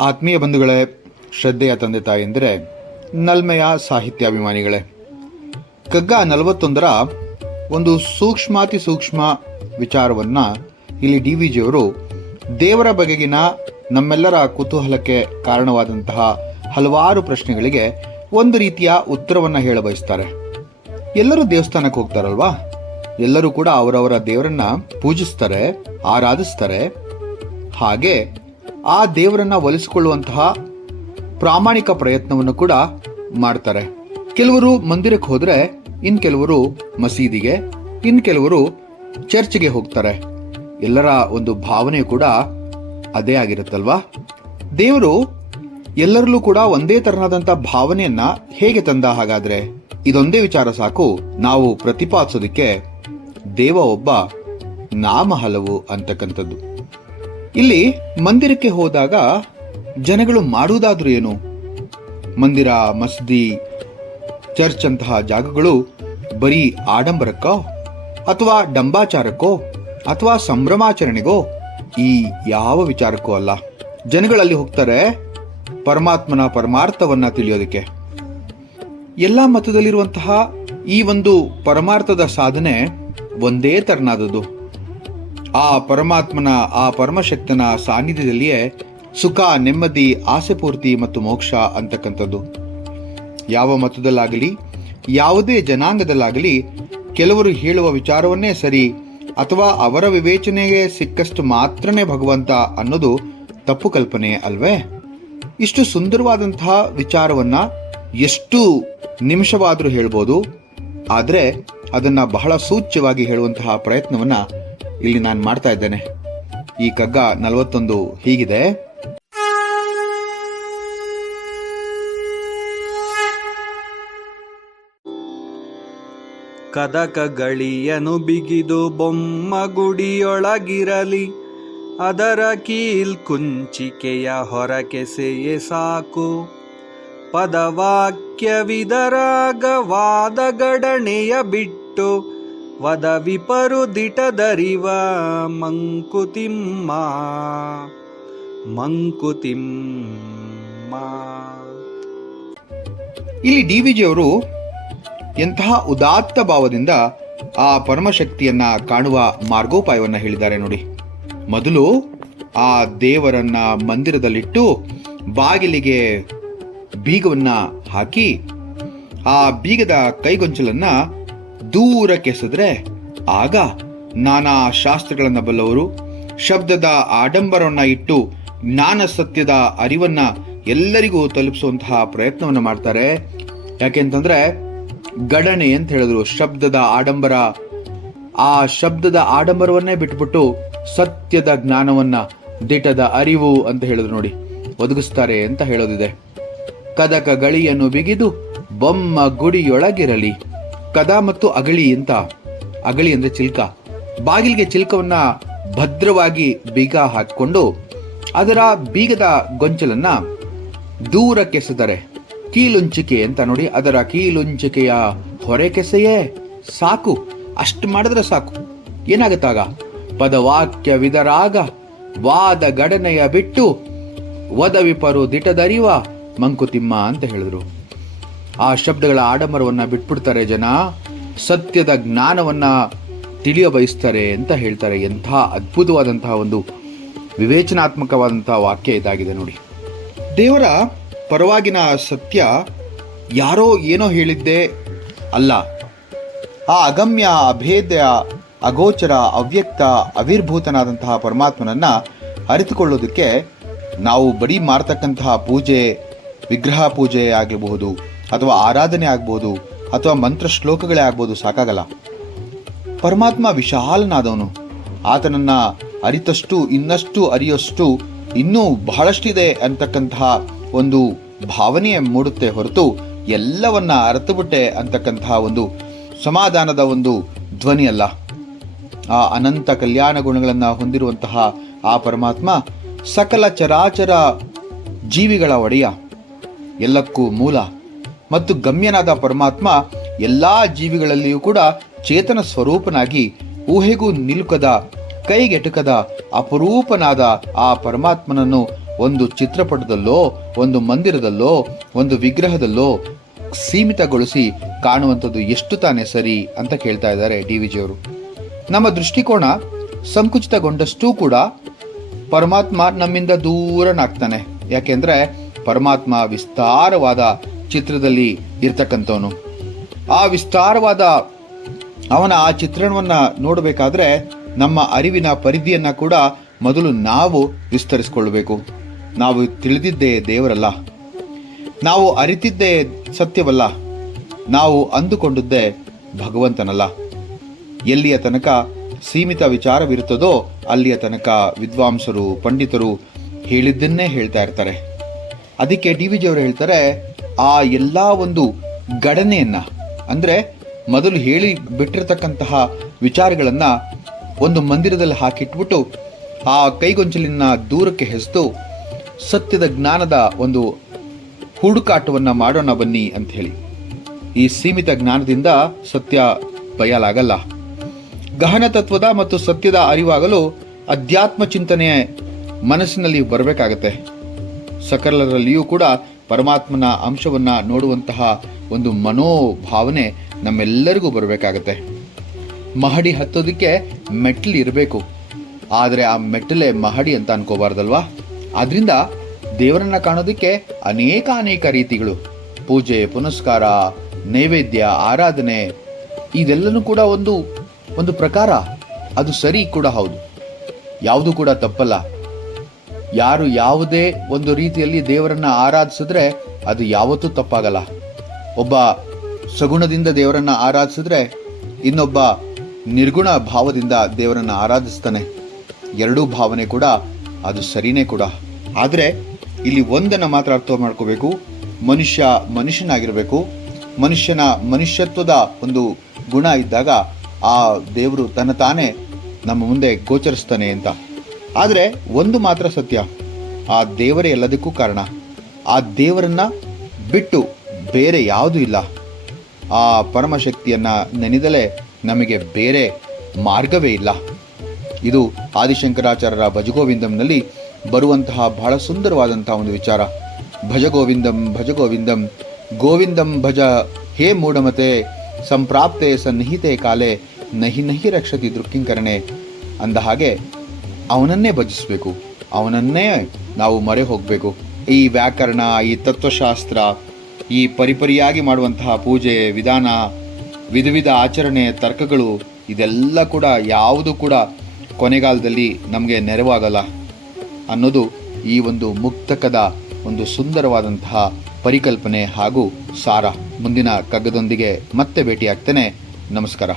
ಆತ್ಮೀಯ ಬಂಧುಗಳೇ, ಶ್ರದ್ಧೆಯ ತಂದೆ ತಾಯಂದಿರೇ, ನಲ್ಮೆಯ ಸಾಹಿತ್ಯಾಭಿಮಾನಿಗಳೇ, ಕಗ್ಗ 41ರ ಒಂದು ಸೂಕ್ಷ್ಮಾತಿ ಸೂಕ್ಷ್ಮ ವಿಚಾರವನ್ನು ಇಲ್ಲಿ ಡಿ ವಿ ಜಿಯವರು ದೇವರ ಬಗೆಗಿನ ನಮ್ಮೆಲ್ಲರ ಕುತೂಹಲಕ್ಕೆ ಕಾರಣವಾದಂತಹ ಹಲವಾರು ಪ್ರಶ್ನೆಗಳಿಗೆ ಒಂದು ರೀತಿಯ ಉತ್ತರವನ್ನು ಹೇಳ ಬಯಸ್ತಾರೆ. ಎಲ್ಲರೂ ದೇವಸ್ಥಾನಕ್ಕೆ ಹೋಗ್ತಾರಲ್ವಾ, ಎಲ್ಲರೂ ಕೂಡ ಅವರವರ ದೇವರನ್ನ ಪೂಜಿಸ್ತಾರೆ, ಆರಾಧಿಸ್ತಾರೆ. ಹಾಗೆ ಆ ದೇವರನ್ನ ಒಲಿಸಿಕೊಳ್ಳುವಂತಹ ಪ್ರಾಮಾಣಿಕ ಪ್ರಯತ್ನವನ್ನು ಕೂಡ ಮಾಡ್ತಾರೆ. ಕೆಲವರು ಮಂದಿರಕ್ಕೆ ಹೋದರೆ, ಇನ್ನು ಕೆಲವರು ಮಸೀದಿಗೆ, ಇನ್ನು ಕೆಲವರು ಚರ್ಚ್ಗೆ ಹೋಗ್ತಾರೆ. ಎಲ್ಲರ ಒಂದು ಭಾವನೆ ಕೂಡ ಅದೇ ಆಗಿರುತ್ತಲ್ವಾ. ದೇವರು ಎಲ್ಲರಲ್ಲೂ ಕೂಡ ಒಂದೇ ತರನಾದಂಥ ಭಾವನೆಯನ್ನ ಹೇಗೆ ತಂದ? ಹಾಗಾದ್ರೆ ಇದೊಂದೇ ವಿಚಾರ ಸಾಕು ನಾವು ಪ್ರತಿಪಾದಿಸೋದಕ್ಕೆ. ದೇವ ಒಬ್ಬ, ನಾಮ ಹಲವು ಅಂತಕ್ಕಂಥದ್ದು. ಇಲ್ಲಿ ಮಂದಿರಕ್ಕೆ ಹೋದಾಗ ಜನಗಳು ಮಾಡುವುದಾದ್ರೂ ಏನು? ಮಂದಿರ, ಮಸೀದಿ, ಚರ್ಚ್ ಅಂತಹ ಜಾಗಗಳು ಬರೀ ಆಡಂಬರಕ್ಕೋ ಅಥವಾ ಡಂಬಾಚಾರಕ್ಕೋ ಅಥವಾ ಸಂಭ್ರಮಾಚರಣೆಗೋ, ಈ ಯಾವ ವಿಚಾರಕ್ಕೂ ಅಲ್ಲ. ಜನಗಳಲ್ಲಿ ಹೋಗ್ತಾರೆ ಪರಮಾತ್ಮನ ಪರಮಾರ್ಥವನ್ನ ತಿಳಿಯೋದಕ್ಕೆ. ಎಲ್ಲ ಮತದಲ್ಲಿರುವಂತಹ ಈ ಒಂದು ಪರಮಾರ್ಥದ ಸಾಧನೆ ಒಂದೇ ತರನಾದದ್ದು. ಆ ಪರಮಾತ್ಮನ, ಆ ಪರಮಶಕ್ತನ ಸಾನ್ನಿಧ್ಯದಲ್ಲಿಯೇ ಸುಖ, ನೆಮ್ಮದಿ, ಆಸೆ ಪೂರ್ತಿ ಮತ್ತು ಮೋಕ್ಷ ಅಂತಕ್ಕಂಥದ್ದು. ಯಾವ ಮತದಲ್ಲಾಗಲಿ, ಯಾವುದೇ ಜನಾಂಗದಲ್ಲಾಗಲಿ ಕೆಲವರು ಹೇಳುವ ವಿಚಾರವನ್ನೇ ಸರಿ ಅಥವಾ ಅವರ ವಿವೇಚನೆಗೆ ಸಿಕ್ಕಷ್ಟು ಮಾತ್ರನೇ ಭಗವಂತ ಅನ್ನೋದು ತಪ್ಪು ಕಲ್ಪನೆ ಅಲ್ವೇ? ಇಷ್ಟು ಸುಂದರವಾದಂತಹ ವಿಚಾರವನ್ನ ಎಷ್ಟು ನಿಮಿಷವಾದರೂ ಹೇಳ್ಬೋದು, ಆದರೆ ಅದನ್ನ ಬಹಳ ಸೂಚ್ಯವಾಗಿ ಹೇಳುವಂತಹ ಪ್ರಯತ್ನವನ್ನ ಇಲ್ಲಿ ನಾನು ಮಾಡ್ತಾ ಇದ್ದೇನೆ. ಈ ಕಗ್ಗ 41 ಹೀಗಿದೆ. ಕದಕಗಳಿಯನು ಬಿಗಿದು ಬೊಮ್ಮ ಗುಡಿಯೊಳಗಿರಲಿ, ಅದರ ಕೀಲ್ ಕುಂಚಿಕೆಯ ಹೊರಕೆಸೆಯೇ ಸಾಕು. ಪದವಾಕ್ಯವಿದರಾಗವಾದ ಗಡಣೆಯ ಬಿಟ್ಟು ವದ ವಿಪರುದಿಟದರಿವ ಮಂಕುತಿಮ್ಮ ಮಂಕುತಿಮ್ಮ. ಇಲ್ಲಿ ಡಿ ವಿ ಜಿಯವರು ಎಂತಹ ಉದಾತ್ತ ಭಾವದಿಂದ ಆ ಪರಮಶಕ್ತಿಯನ್ನ ಕಾಣುವ ಮಾರ್ಗೋಪಾಯವನ್ನ ಹೇಳಿದ್ದಾರೆ ನೋಡಿ. ಮೊದಲು ಆ ದೇವರನ್ನ ಮಂದಿರದಲ್ಲಿಟ್ಟು ಬಾಗಿಲಿಗೆ ಬೀಗವನ್ನ ಹಾಕಿ ಆ ಬೀಗದ ಕೈಗೊಂಚಲನ್ನ ದೂರಕ್ಕೆಸೆದ್ರೆ ಆಗ ನಾನಾ ಶಾಸ್ತ್ರಗಳನ್ನ ಬಲ್ಲವರು ಶಬ್ದದ ಆಡಂಬರವನ್ನ ಇಟ್ಟು ಜ್ಞಾನ ಸತ್ಯದ ಅರಿವನ್ನ ಎಲ್ಲರಿಗೂ ತಲುಪಿಸುವಂತಹ ಪ್ರಯತ್ನವನ್ನ ಮಾಡ್ತಾರೆ. ಯಾಕೆಂತಂದ್ರೆ ಗಡಣೆ ಅಂತ ಹೇಳಿದ್ರು, ಶಬ್ದದ ಆಡಂಬರ. ಆ ಶಬ್ದದ ಆಡಂಬರವನ್ನೇ ಬಿಟ್ಬಿಟ್ಟು ಸತ್ಯದ ಜ್ಞಾನವನ್ನ, ದಿಟದ ಅರಿವು ಅಂತ ಹೇಳಿದ್ರು ನೋಡಿ, ಒದಗಿಸ್ತಾರೆ ಅಂತ ಹೇಳೋದಿದೆ. ಕದಕ ಗಳಿಯನ್ನು ಬಿಗಿದು ಬೊಮ್ಮ ಗುಡಿಯೊಳಗಿರಲಿ. ಕದ ಮತ್ತು ಅಗಳಿ ಅಂತ, ಅಗಳಿ ಅಂದ್ರೆ ಚಿಲ್ಕ. ಬಾಗಿಲಿಗೆ ಚಿಲ್ಕವನ್ನ ಭದ್ರವಾಗಿ ಬೀಗ ಹಾಕಿಕೊಂಡು ಅದರ ಬೀಗದ ಗೊಂಚಲನ್ನ ದೂರಕ್ಕೆಸೆದರೆ, ಕೀಲುಂಚಿಕೆ ಅಂತ ನೋಡಿ, ಅದರ ಕೀಲುಂಚಿಕೆಯ ಹೊರಕೆಸೆಯೇ ಸಾಕು. ಅಷ್ಟು ಮಾಡಿದ್ರೆ ಸಾಕು. ಏನಾಗುತ್ತಾಗ? ಪದವಾಕ್ಯ ವಿದರಾಗ ವಾದ ಗಡನೆಯ ಬಿಟ್ಟು ವದ ವಿಪರು ದಿಟದರಿವ ಮಂಕುತಿಮ್ಮ ಅಂತ ಹೇಳಿದ್ರು. ಆ ಶಬ್ದಗಳ ಆಡಂಬರವನ್ನ ಬಿಟ್ಬಿಡ್ತಾರೆ ಜನ, ಸತ್ಯದ ಜ್ಞಾನವನ್ನ ತಿಳಿಯ ಬಯಸ್ತಾರೆ ಅಂತ ಹೇಳ್ತಾರೆ. ಎಂಥ ಅದ್ಭುತವಾದಂತಹ ಒಂದು ವಿವೇಚನಾತ್ಮಕವಾದಂತಹ ವಾಕ್ಯ ಇದಾಗಿದೆ ನೋಡಿ. ದೇವರ ಪರವಾಗಿನ ಸತ್ಯ ಯಾರೋ ಏನೋ ಹೇಳಿದ್ದೇ ಅಲ್ಲ. ಆ ಅಗಮ್ಯ, ಅಭೇದ್ಯ, ಅಗೋಚರ, ಅವ್ಯಕ್ತ, ಅವಿರ್ಭೂತನಾದಂತಹ ಪರಮಾತ್ಮನನ್ನ ಅರಿತುಕೊಳ್ಳೋದಕ್ಕೆ ನಾವು ಬರೀ ಮಾಡ್ತಕ್ಕಂತಹ ಪೂಜೆ, ವಿಗ್ರಹ ಪೂಜೆ ಆಗಬಹುದು ಅಥವಾ ಆರಾಧನೆ ಆಗಬಹುದು ಅಥವಾ ಮಂತ್ರ ಶ್ಲೋಕಗಳೇ ಆಗ್ಬೋದು, ಸಾಕಾಗಲ್ಲ. ಪರಮಾತ್ಮ ವಿಶಾಲನಾದವನು. ಆತನನ್ನ ಅರಿತಷ್ಟು ಇನ್ನಷ್ಟು ಅರಿಯೋಷ್ಟು ಇನ್ನೂ ಬಹಳಷ್ಟಿದೆ ಅಂತಕ್ಕಂತಹ ಒಂದು ಭಾವನೆ ಮೂಡುತ್ತೆ ಹೊರತು ಎಲ್ಲವನ್ನ ಅರ್ಥಬಿಟ್ಟೆ ಅಂತಕ್ಕಂತಹ ಒಂದು ಸಮಾಧಾನದ ಒಂದು ಧ್ವನಿ ಅಲ್ಲ. ಆ ಅನಂತ ಕಲ್ಯಾಣ ಗುಣಗಳನ್ನು ಹೊಂದಿರುವಂತಹ ಆ ಪರಮಾತ್ಮ ಸಕಲ ಚರಾಚರ ಜೀವಿಗಳ ಒಡೆಯ, ಎಲ್ಲಕ್ಕೂ ಮೂಲ ಮತ್ತು ಗಮ್ಯನಾದ ಪರಮಾತ್ಮ ಎಲ್ಲಾ ಜೀವಿಗಳಲ್ಲಿಯೂ ಕೂಡ ಚೇತನ ಸ್ವರೂಪನಾಗಿ ಊಹೆಗೂ ನಿಲುಕದ, ಕೈಗೆಟುಕದ ಅಪರೂಪನಾದ ಆ ಪರಮಾತ್ಮನನ್ನು ಒಂದು ಚಿತ್ರಪಟದಲ್ಲೋ, ಒಂದು ಮಂದಿರದಲ್ಲೋ, ಒಂದು ವಿಗ್ರಹದಲ್ಲೋ ಸೀಮಿತಗೊಳಿಸಿ ಕಾಣುವಂಥದ್ದು ಎಷ್ಟು ತಾನೇ ಸರಿ ಅಂತ ಕೇಳ್ತಾ ಇದ್ದಾರೆ ಡಿ ವಿ ಜಿಯವರು. ನಮ್ಮ ದೃಷ್ಟಿಕೋನ ಸಂಕುಚಿತಗೊಂಡಷ್ಟೂ ಕೂಡ ಪರಮಾತ್ಮ ನಮ್ಮಿಂದ ದೂರನಾಗ್ತಾನೆ. ಯಾಕೆಂದ್ರೆ ಪರಮಾತ್ಮ ವಿಸ್ತಾರವಾದ ಚಿತ್ರದಲ್ಲಿ ಇರ್ತಕ್ಕಂಥವನು. ಆ ವಿಸ್ತಾರವಾದ ಅವನ ಆ ಚಿತ್ರಣವನ್ನ ನೋಡಬೇಕಾದ್ರೆ ನಮ್ಮ ಅರಿವಿನ ಪರಿಧಿಯನ್ನ ಕೂಡ ಮೊದಲು ನಾವು ವಿಸ್ತರಿಸಿಕೊಳ್ಳಬೇಕು. ನಾವು ತಿಳಿದಿದ್ದೇ ದೇವರಲ್ಲ, ನಾವು ಅರಿತಿದ್ದೇ ಸತ್ಯವಲ್ಲ, ನಾವು ಅಂದುಕೊಂಡದ್ದೇ ಭಗವಂತನಲ್ಲ. ಎಲ್ಲಿಯ ತನಕ ಸೀಮಿತ ವಿಚಾರವಿರುತ್ತದೋ ಅಲ್ಲಿಯ ತನಕ ವಿದ್ವಾಂಸರು, ಪಂಡಿತರು ಹೇಳಿದ್ದನ್ನೇ ಹೇಳ್ತಾ ಇರ್ತಾರೆ. ಅದಕ್ಕೆ ಡಿ ವಿ ಜಿಯವರು ಹೇಳ್ತಾರೆ, ಆ ಎಲ್ಲ ಒಂದು ಗಣನೆಯನ್ನ, ಅಂದರೆ ಮೊದಲು ಹೇಳಿ ಬಿಟ್ಟಿರತಕ್ಕಂತಹ ವಿಚಾರಗಳನ್ನು ಒಂದು ಮಂದಿರದಲ್ಲಿ ಹಾಕಿಟ್ಬಿಟ್ಟು ಆ ಕೈಗೊಂಚಲಿನ ದೂರಕ್ಕೆ ಹೆಸೆದು ಸತ್ಯದ ಜ್ಞಾನದ ಒಂದು ಹುಡುಕಾಟವನ್ನು ಮಾಡೋಣ ಬನ್ನಿ ಅಂತ ಹೇಳಿ. ಈ ಸೀಮಿತ ಜ್ಞಾನದಿಂದ ಸತ್ಯ ಬಯಲಾಗಲ್ಲ. ಗಹನ ತತ್ವದ ಮತ್ತು ಸತ್ಯದ ಅರಿವಾಗಲು ಅಧ್ಯಾತ್ಮ ಚಿಂತನೆ ಮನಸ್ಸಿನಲ್ಲಿ ಬರಬೇಕಾಗತ್ತೆ. ಸಕಲರಲ್ಲಿಯೂ ಕೂಡ ಪರಮಾತ್ಮನ ಅಂಶವನ್ನ ನೋಡುವಂತಹ ಒಂದು ಮನೋಭಾವನೆ ನಮ್ಮೆಲ್ಲರಿಗೂ ಬರಬೇಕಾಗತ್ತೆ. ಮಹಡಿ ಹತ್ತೋದಕ್ಕೆ ಮೆಟ್ಟಲು ಇರಬೇಕು, ಆದರೆ ಆ ಮೆಟ್ಟಲೇ ಮಹಡಿ ಅಂತ ಅನ್ಕೋಬಾರ್ದಲ್ವಾ? ಆದ್ರಿಂದ ದೇವರನ್ನ ಕಾಣೋದಕ್ಕೆ ಅನೇಕ ರೀತಿಗಳು, ಪೂಜೆ, ಪುನಸ್ಕಾರ, ನೈವೇದ್ಯ, ಆರಾಧನೆ, ಇದೆಲ್ಲನೂ ಕೂಡ ಒಂದು ಪ್ರಕಾರ. ಅದು ಸರಿ ಕೂಡ ಹೌದು, ಯಾವುದು ಕೂಡ ತಪ್ಪಲ್ಲ. ಯಾರು ಯಾವುದೇ ಒಂದು ರೀತಿಯಲ್ಲಿ ದೇವರನ್ನ ಆರಾಧಿಸಿದ್ರೆ ಅದು ಯಾವತ್ತೂ ತಪ್ಪಾಗಲ್ಲ. ಒಬ್ಬ ಸಗುಣದಿಂದ ದೇವರನ್ನ ಆರಾಧಿಸಿದ್ರೆ ಇನ್ನೊಬ್ಬ ನಿರ್ಗುಣ ಭಾವದಿಂದ ದೇವರನ್ನ ಆರಾಧಿಸ್ತಾನೆ. ಎರಡೂ ಭಾವನೆ ಕೂಡ ಅದು ಸರಿನೇ ಕೂಡ. ಆದರೆ ಇಲ್ಲಿ ಒಂದನ್ನು ಮಾತ್ರ ಅರ್ಥ ಮಾಡ್ಕೋಬೇಕು, ಮನುಷ್ಯ ಮನುಷ್ಯನಾಗಿರಬೇಕು. ಮನುಷ್ಯನ ಮನುಷ್ಯತ್ವದ ಒಂದು ಗುಣ ಇದ್ದಾಗ ಆ ದೇವರು ತನ್ನ ತಾನೇ ನಮ್ಮ ಮುಂದೆ ಗೋಚರಿಸ್ತಾನೆ ಅಂತ. ಆದರೆ ಒಂದು ಮಾತ್ರ ಸತ್ಯ, ಆ ದೇವರೇ ಎಲ್ಲದಕ್ಕೂ ಕಾರಣ. ಆ ದೇವರನ್ನ ಬಿಟ್ಟು ಬೇರೆ ಯಾವುದೂ ಇಲ್ಲ. ಆ ಪರಮಶಕ್ತಿಯನ್ನ ನೆನೆದಲೇ ನಮಗೆ ಬೇರೆ ಮಾರ್ಗವೇ ಇಲ್ಲ. ಇದು ಆದಿಶಂಕರಾಚಾರ್ಯರ ಭಜಗೋವಿಂದಂನಲ್ಲಿ ಬರುವಂತಹ ಬಹಳ ಸುಂದರವಾದಂತಹ ಒಂದು ವಿಚಾರ. ಭಜಗೋವಿಂದಂ ಭಜಗೋವಿಂದಂ ಗೋವಿಂದಂ ಭಜ ಹೇ ಮೂಢಮತೆ ಸಂಪ್ರಾಪ್ತೆ ಸನ್ನಿಹಿತೆ ಕಾಲೆ ನಹಿ ನಹಿ ರಕ್ಷತಿ ದೃಕ್ಕಿಂಕರಣೆ ಅಂದ ಹಾಗೆ ಅವನನ್ನೇ ಭಜಿಸಬೇಕು, ಅವನನ್ನೇ ನಾವು ಮೊರೆ ಹೋಗಬೇಕು. ಈ ವ್ಯಾಕರಣ, ಈ ತತ್ವಶಾಸ್ತ್ರ, ಈ ಪರಿಪರಿಯಾಗಿ ಮಾಡುವಂತಹ ಪೂಜೆ ವಿಧಾನ, ವಿಧ ಆಚರಣೆ, ತರ್ಕಗಳು, ಇದೆಲ್ಲ ಕೂಡ ಯಾವುದು ಕೂಡ ಕೊನೆಗಾಲದಲ್ಲಿ ನಮಗೆ ನೆರವಾಗಲ್ಲ ಅನ್ನೋದು ಈ ಒಂದು ಮುಕ್ತಕದ ಒಂದು ಸುಂದರವಾದಂತಹ ಪರಿಕಲ್ಪನೆ ಹಾಗೂ ಸಾರ. ಮುಂದಿನ ಕಗ್ಗದೊಂದಿಗೆ ಮತ್ತೆ ಭೇಟಿಯಾಗ್ತೇನೆ. ನಮಸ್ಕಾರ.